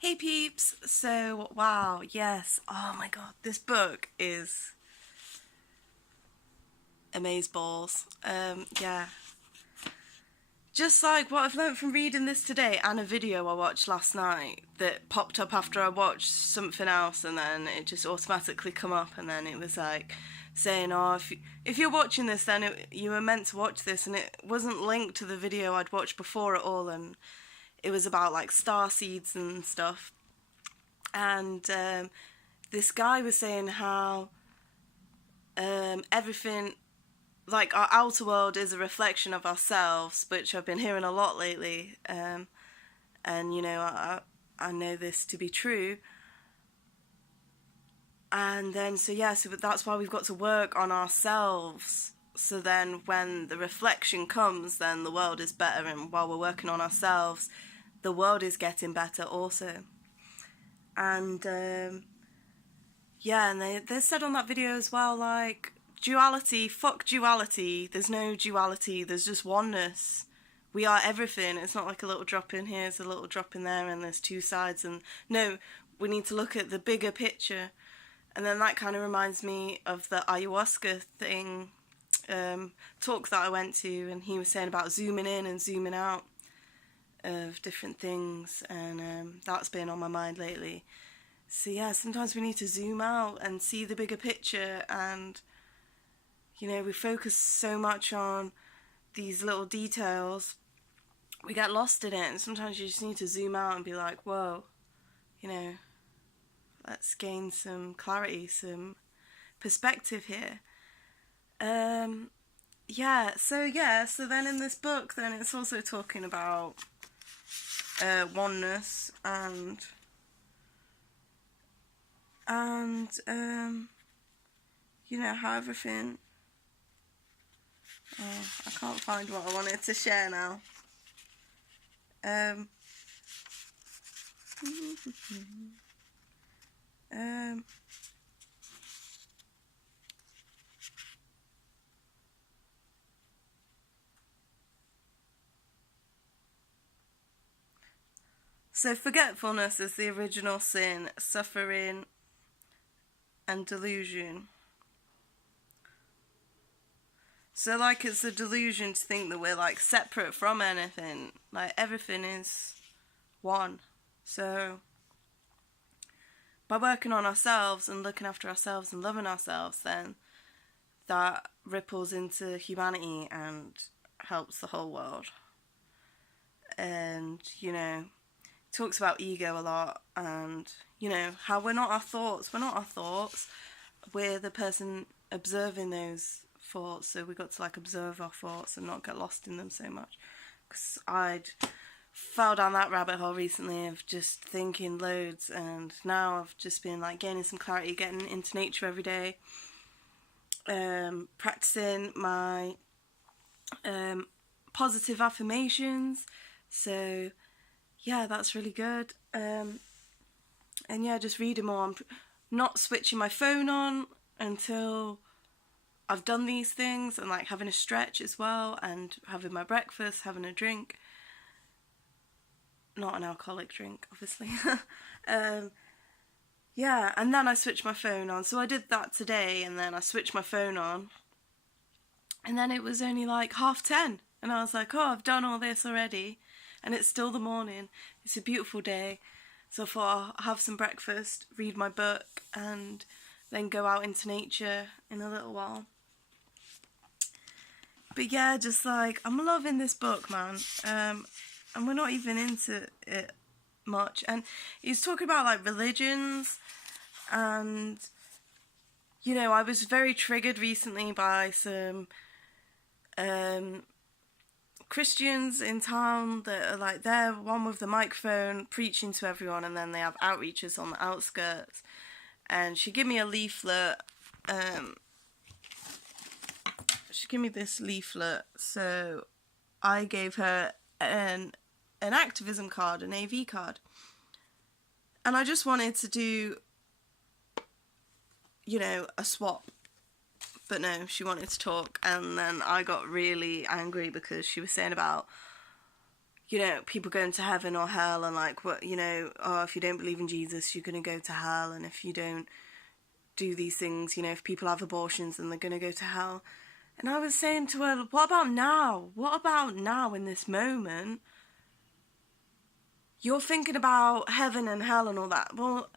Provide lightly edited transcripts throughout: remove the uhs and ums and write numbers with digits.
Hey peeps! So, wow, yes, oh my god, this book is amazeballs. Yeah. Just like what I've learnt from reading this today and a video I watched last night that popped up after I watched something else, and then it just automatically come up, and then it was like saying, oh, if you're watching this, then you were meant to watch this, and it wasn't linked to the video I'd watched before at all, and it was about like star seeds and stuff. And this guy was saying how everything, like our outer world, is a reflection of ourselves, which I've been hearing a lot lately. And you know, I know this to be true. And then, so yeah, so that's why we've got to work on ourselves. So then, when the reflection comes, then the world is better. And while we're working on ourselves, the world is getting better also. And yeah, and they said on that video as well, like, duality, fuck duality. There's no duality, there's just oneness. We are everything. It's not like a little drop in here, it's a little drop in there, and there's two sides. And no, we need to look at the bigger picture. And then that kind of reminds me of the ayahuasca thing, talk that I went to, and he was saying about zooming in and zooming out of different things, and that's been on my mind lately. So yeah, sometimes we need to zoom out and see the bigger picture, and you know, we focus so much on these little details, we get lost in it, and sometimes you just need to zoom out and be like, whoa, you know, let's gain some clarity, some perspective here. So then in this book, then it's also talking about oneness and you know, how everything. Oh, I can't find what I wanted to share now. Um, um, so forgetfulness is the original sin, suffering, and delusion. So, like, it's a delusion to think that we're, like, separate from anything. Like, everything is one. So, by working on ourselves and looking after ourselves and loving ourselves, then that ripples into humanity and helps the whole world. And, you know, talks about ego a lot, and, you know, how we're not our thoughts. We're not our thoughts. We're the person observing those thoughts, so we got to like observe our thoughts and not get lost in them so much, because I'd fell down that rabbit hole recently of just thinking loads, and now I've just been like gaining some clarity, getting into nature every day, practicing my positive affirmations. So yeah, that's really good. And yeah, just reading more. I'm not switching my phone on until I've done these things, and like having a stretch as well, and having my breakfast, having a drink. Not an alcoholic drink, obviously. Yeah, and then I switched my phone on. So I did that today, and then I switched my phone on. And then it was only like 10:30. And I was like, oh, I've done all this already. And it's still the morning. It's a beautiful day. So I thought I'll have some breakfast, read my book, and then go out into nature in a little while. But yeah, just like, I'm loving this book, man. And we're not even into it much. And he's talking about like religions, and you know, I was very triggered recently by some Christians in town that are like, they're one with the microphone preaching to everyone, and then they have outreaches on the outskirts. And she gave me a leaflet. She gave me this leaflet, so I gave her an activism card, an AV card. And I just wanted to do, you know, a swap. But no, she wanted to talk, and then I got really angry because she was saying about, you know, people going to heaven or hell, and like, what, you know, oh, if you don't believe in Jesus, you're going to go to hell, and if you don't do these things, you know, if people have abortions, then they're going to go to hell. And I was saying to her, what about now? What about now in this moment? You're thinking about heaven and hell and all that. Well,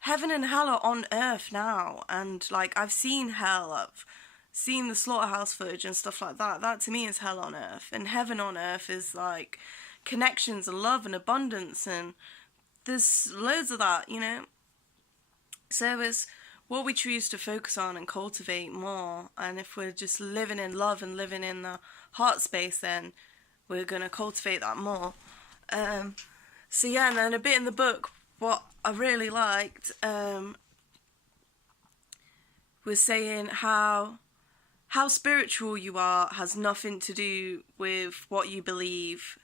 heaven and hell are on earth now, and like, I've seen hell, I've seen the slaughterhouse footage and stuff like that. That to me is hell on earth, and heaven on earth is like connections and love and abundance, and there's loads of that, you know. So it's what we choose to focus on and cultivate more, and if we're just living in love and living in the heart space, then we're going to cultivate that more. So yeah, and then a bit in the book, what I really liked was saying how spiritual you are has nothing to do with what you believe,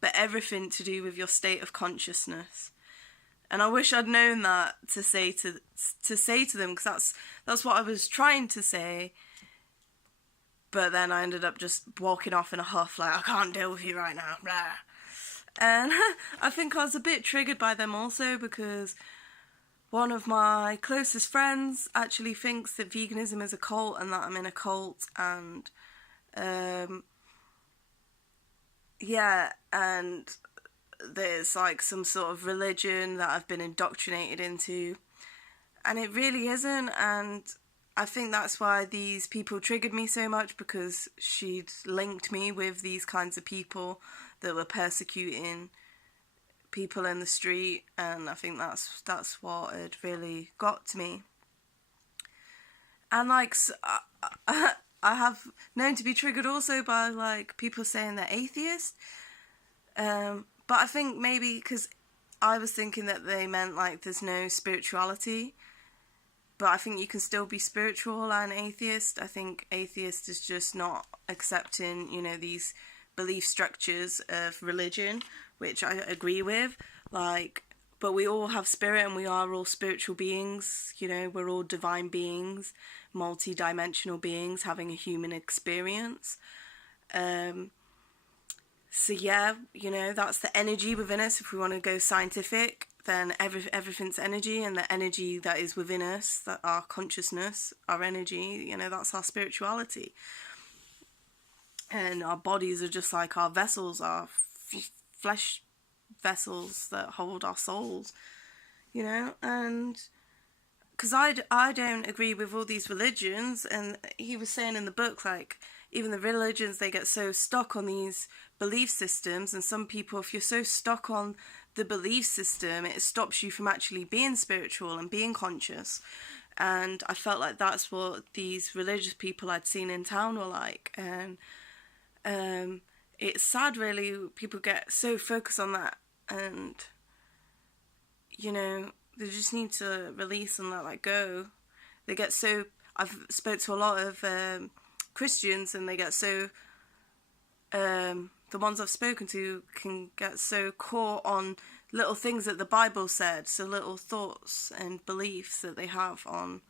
but everything to do with your state of consciousness. And I wish I'd known that to say to them, because that's what I was trying to say. But then I ended up just walking off in a huff, like, I can't deal with you right now. Blah. And I think I was a bit triggered by them also, because one of my closest friends actually thinks that veganism is a cult and that I'm in a cult, and yeah, and there's like some sort of religion that I've been indoctrinated into, and it really isn't. And I think that's why these people triggered me so much, because she'd linked me with these kinds of people that were persecuting people in the street, and I think that's what had really got to me. And like, I have known to be triggered also by like people saying they're atheist, but I think maybe because I was thinking that they meant like there's no spirituality, but I think you can still be spiritual and atheist. I think atheist is just not accepting, you know, these belief structures of religion, which I agree with, like, but we all have spirit and we are all spiritual beings, you know, we're all divine beings, multi-dimensional beings having a human experience. So yeah, you know, that's the energy within us. If we want to go scientific, then everything's energy, and the energy that is within us, that our consciousness, our energy, you know, that's our spirituality. And our bodies are just like our vessels, our flesh vessels that hold our souls, you know. And because I don't agree with all these religions, and he was saying in the book, like, even the religions, they get so stuck on these belief systems, and some people, if you're so stuck on the belief system, it stops you from actually being spiritual and being conscious. And I felt like that's what these religious people I'd seen in town were like. And it's sad, really, people get so focused on that, and, you know, they just need to release and let that go. They get so, I've spoke to a lot of Christians, and they get so, the ones I've spoken to can get so caught on little things that the Bible said, so little thoughts and beliefs that they have on,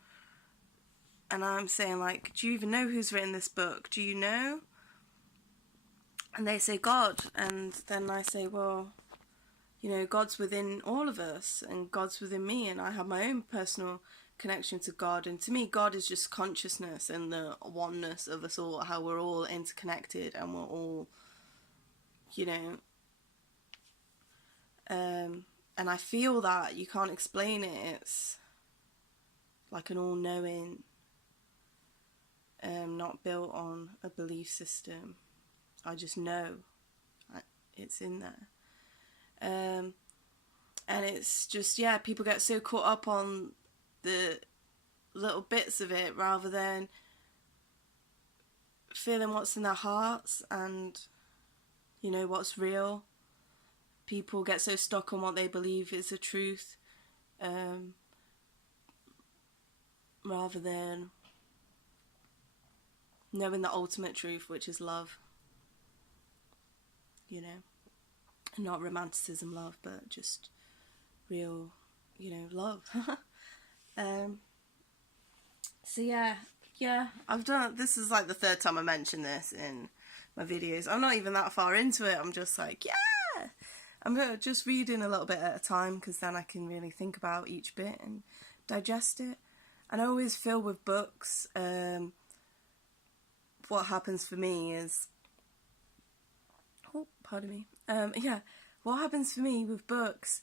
and I'm saying, like, do you even know who's written this book? Do you know? And they say God, and then I say, well, you know, God's within all of us, and God's within me, and I have my own personal connection to God, and to me, God is just consciousness and the oneness of us all, how we're all interconnected, and we're all, you know, and I feel that, you can't explain it, it's like an all-knowing, not built on a belief system. I just know it's in there. And it's just, yeah, people get so caught up on the little bits of it rather than feeling what's in their hearts and, you know, what's real. People get so stuck on what they believe is the truth, rather than knowing the ultimate truth, which is love. You know, not romanticism love, but just real, you know, love. So yeah, I've done, this is like the third time I mentioned this in my videos. I'm not even that far into it, I'm just like, yeah, I'm just reading a little bit at a time, because then I can really think about each bit and digest it. And I always feel with books, what happens for me is, oh, pardon me, what happens for me with books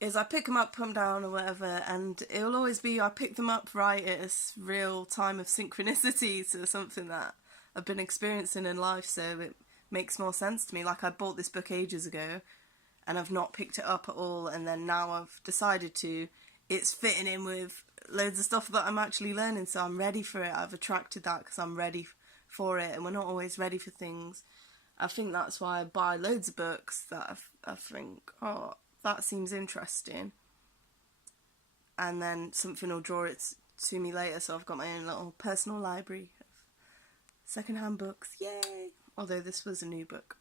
is I pick them up, put them down or whatever, and it'll always be, I pick them up right at a real time of synchronicity to something that I've been experiencing in life, so it makes more sense to me. Like, I bought this book ages ago, and I've not picked it up at all, and then now I've decided to. It's fitting in with loads of stuff that I'm actually learning, so I'm ready for it. I've attracted that because I'm ready for it, and we're not always ready for things. I think that's why I buy loads of books that I think, oh, that seems interesting, and then something will draw it to me later, so I've got my own little personal library of second-hand books. Yay! Although this was a new book,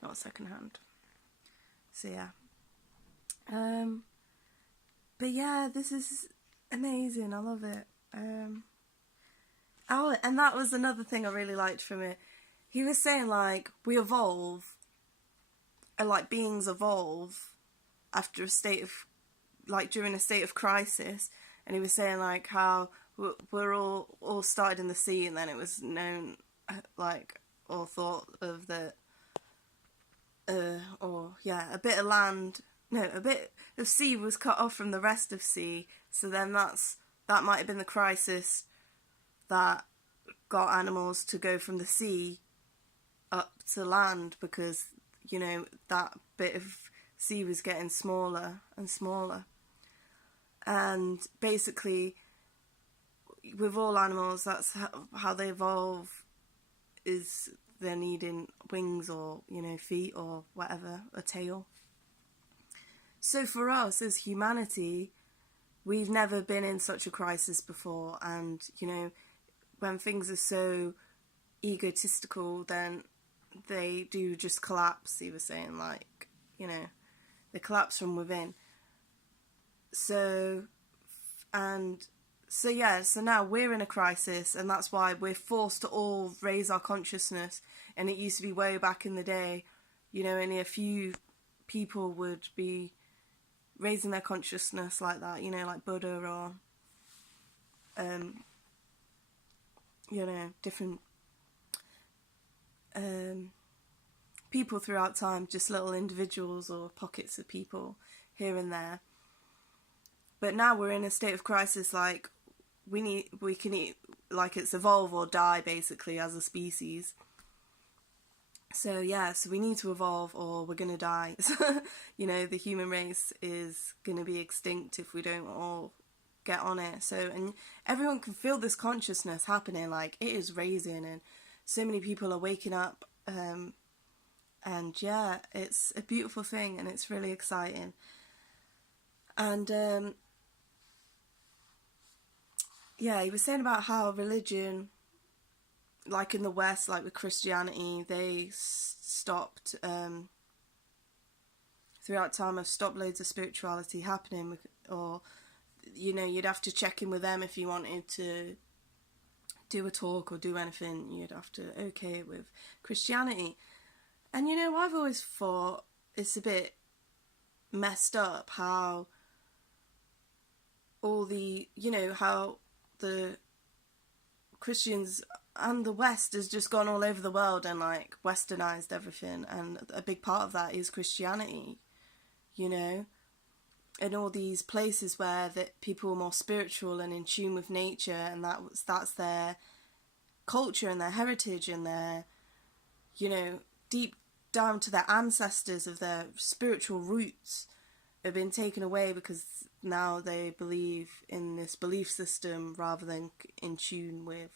not second-hand. So yeah. But yeah, this is amazing. I love it. Oh, and that was another thing I really liked from it. He was saying, like, we evolve, and like beings evolve after a state of, like, during a state of crisis. And he was saying, like, how we're all started in the sea, and then it was known, like, or thought of the, a bit of land, no, a bit of sea was cut off from the rest of sea, so then that might have been the crisis that got animals to go from the sea up to land, because, you know, that bit of sea was getting smaller and smaller. And basically, with all animals, that's how they evolve, is they're needing wings or, you know, feet or whatever, a tail. So for us as humanity, we've never been in such a crisis before, and, you know, when things are so egotistical, then they do just collapse. He was saying, like, you know, they collapse from within. So now we're in a crisis, and that's why we're forced to all raise our consciousness. And it used to be way back in the day, you know, only a few people would be raising their consciousness like that, you know, like Buddha or, you know, different people throughout time, just little individuals or pockets of people here and there. But now we're in a state of crisis, like, we can eat, like, it's evolve or die, basically, as a species. So yeah, so we need to evolve or we're gonna die. You know, the human race is gonna be extinct if we don't all get on it. So, and everyone can feel this consciousness happening, like, it is raising, and so many people are waking up, and yeah, it's a beautiful thing, and it's really exciting. And yeah, he was saying about how religion, like in the West, like with Christianity, they stopped, throughout time, have stopped loads of spirituality happening, or, you know, you'd have to check in with them if you wanted to do a talk or do anything, you'd have to okay it with Christianity. And, you know, I've always thought it's a bit messed up how all the, you know, how the Christians and the West has just gone all over the world and, like, westernized everything, and a big part of that is Christianity, you know, and all these places where that people are more spiritual and in tune with nature, and that's their culture and their heritage and their, you know, deep down to their ancestors of their spiritual roots have been taken away, because now they believe in this belief system rather than in tune with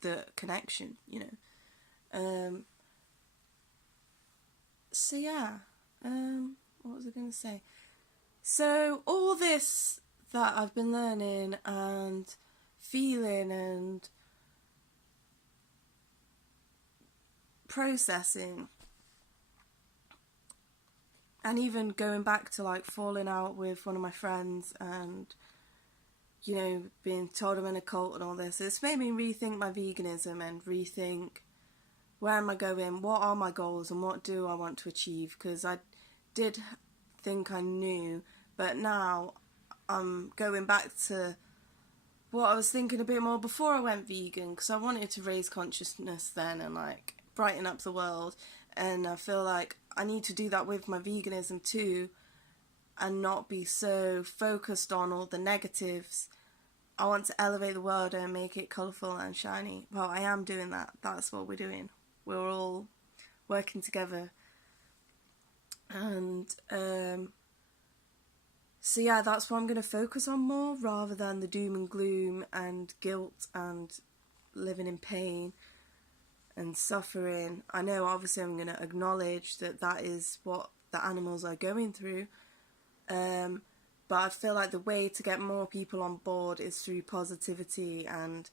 the connection, you know. So yeah, what was I going to say? So all this that I've been learning and feeling and processing, and even going back to, like, falling out with one of my friends and, you know, being told I'm in a cult and all this, it's made me rethink my veganism and rethink where am I going, what are my goals, and what do I want to achieve, because I did think I knew, but now I'm going back to what I was thinking a bit more before I went vegan, because I wanted to raise consciousness then and like brighten up the world, and I feel like I need to do that with my veganism too, and not be so focused on all the negatives. I want to elevate the world and make it colourful and shiny. Well, I am doing that. That's what we're doing. We're all working together. And so yeah, that's what I'm going to focus on more, rather than the doom and gloom and guilt and living in pain and suffering. I know obviously I'm going to acknowledge that that is what the animals are going through. But I feel like the way to get more people on board is through positivity and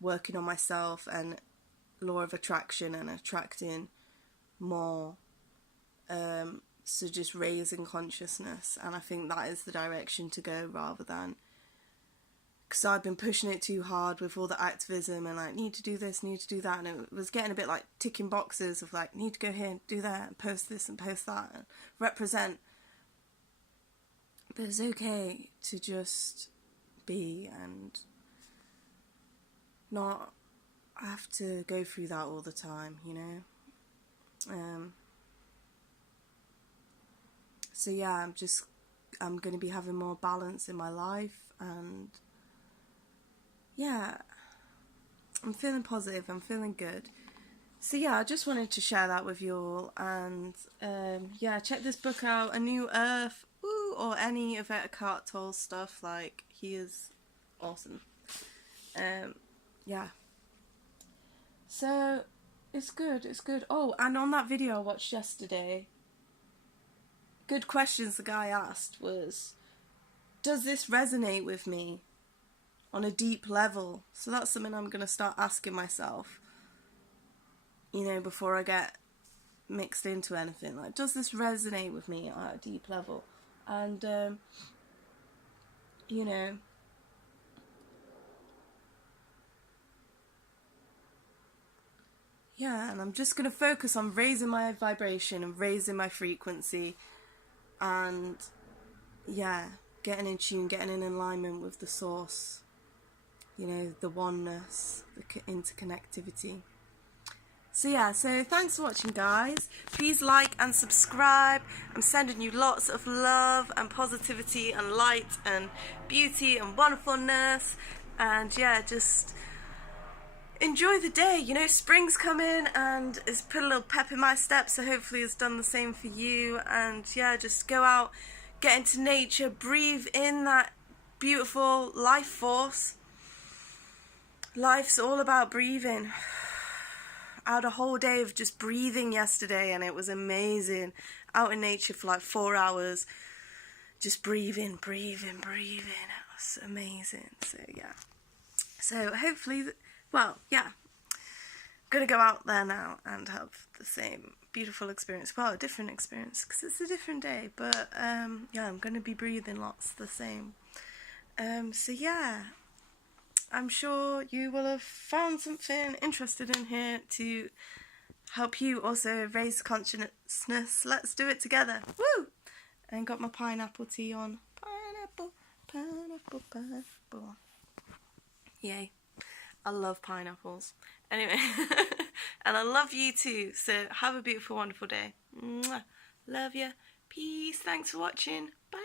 working on myself and law of attraction and attracting more. So just raising consciousness, and I think that is the direction to go, rather than, because I've been pushing it too hard with all the activism and like need to do this, need to do that, and it was getting a bit like ticking boxes of like need to go here and do that and post this and post that and represent. But it's okay to just be and not have to go through that all the time, you know. So yeah, I'm going to be having more balance in my life, and yeah, I'm feeling positive, I'm feeling good. So yeah, I just wanted to share that with you all, and yeah, check this book out, A New Earth, or any of Eckhart Tolle stuff. Like, he is awesome. Yeah. So it's good. Oh, and on that video I watched yesterday, good questions the guy asked was, does this resonate with me on a deep level? So that's something I'm going to start asking myself, you know, before I get mixed into anything. Like, does this resonate with me at a deep level? And, you know, yeah, and I'm just going to focus on raising my vibration and raising my frequency, and yeah, getting in tune, getting in alignment with the source, you know, the oneness, the interconnectivity. So yeah, so thanks for watching, guys. Please like and subscribe. I'm sending you lots of love and positivity and light and beauty and wonderfulness, and yeah, just enjoy the day. You know, spring's coming and it's put a little pep in my step, so hopefully it's done the same for you. And yeah, just go out, get into nature, breathe in that beautiful life force. Life's all about breathing. I had a whole day of just breathing yesterday, and it was amazing. Out in nature for like 4 hours, just breathing. It was amazing. So yeah, so hopefully, well, yeah, I'm gonna go out there now and have the same beautiful experience. Well, a different experience, because it's a different day, but yeah, I'm gonna be breathing lots the same. So yeah, I'm sure you will have found something interested in here to help you also raise consciousness. Let's do it together. Woo! And got my pineapple tea on. Pineapple. Yay. I love pineapples. Anyway, and I love you too. So have a beautiful, wonderful day. Mwah. Love ya. Peace. Thanks for watching. Bye.